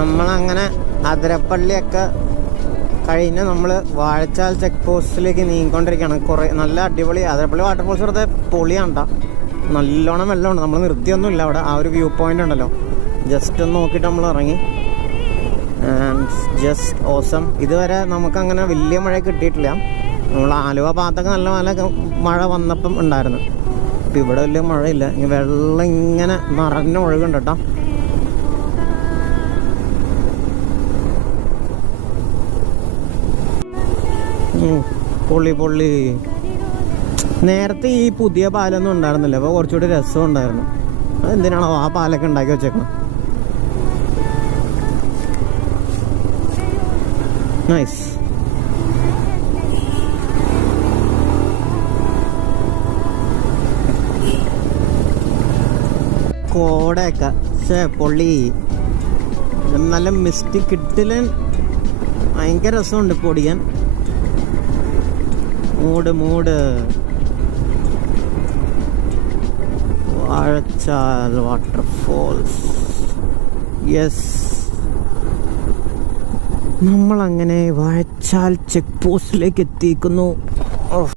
നമ്മളങ്ങനെ അതിരപ്പള്ളിയൊക്കെ കഴിഞ്ഞ് നമ്മൾ വാഴച്ചാൽ ചെക്ക് പോസ്റ്റിലേക്ക് നീങ്ങിക്കൊണ്ടിരിക്കുകയാണ്. കുറേ നല്ല അടിപൊളി അതിരപ്പള്ളി വാട്ടർഫോൾസ് വെറുതെ പൊളിയാണ് കേട്ടോ. നല്ലോണം വെള്ളമുണ്ട്. നമ്മൾ നിർത്തിയൊന്നുമില്ല അവിടെ. ആ ഒരു വ്യൂ പോയിൻ്റ് ഉണ്ടല്ലോ, ജസ്റ്റ് ഒന്ന് നോക്കിയിട്ട് നമ്മൾ ഇറങ്ങി. Just awesome. ഇതുവരെ നമുക്കങ്ങനെ വലിയ മഴ കിട്ടിയിട്ടില്ല. നമ്മൾ ആലുവ ഭാഗത്തൊക്കെ നല്ല മഴ വന്നപ്പം ഉണ്ടായിരുന്നു. ഇപ്പം ഇവിടെ വലിയ മഴയില്ല. വെള്ളം ഇങ്ങനെ നിറഞ്ഞ ഒഴുകുണ്ട് കേട്ടോ. പൊള്ളി. നേരത്തെ ഈ പുതിയ പാലൊന്നും ഉണ്ടായിരുന്നില്ല. അപ്പോൾ കുറച്ചുകൂടി രസം ഉണ്ടായിരുന്നു. അതെന്തിനാണോ ആ പാലൊക്കെ ഉണ്ടാക്കി വെച്ചേക്കണം. നൈസ്. കോടയൊക്കെ പൊള്ളി. നല്ല മിസ്റ്റ് കിട്ടില്ല. ഭയങ്കര രസമുണ്ട് പൊടിയാൻ. മൂട് വാഴച്ചാൽ വാട്ടർഫോൾസ്. യെസ്, നമ്മളങ്ങനെ വാഴച്ചാൽ ചെക്ക് പോസ്റ്റിലേക്ക് എത്തിയിരിക്കുന്നു.